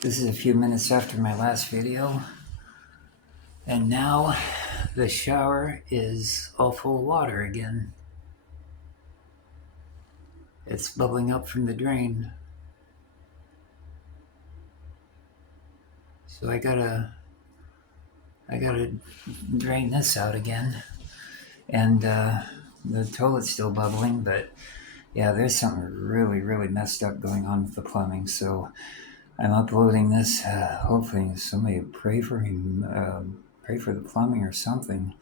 This is a few minutes after my last video, and now the shower is all full of water again. It's bubbling up from the drain. So I gotta drain this out again. And the toilet's still bubbling, but yeah, there's something really, really messed up going on with the plumbing. So I'm uploading this. Hopefully somebody pray for him, pray for the plumbing or something.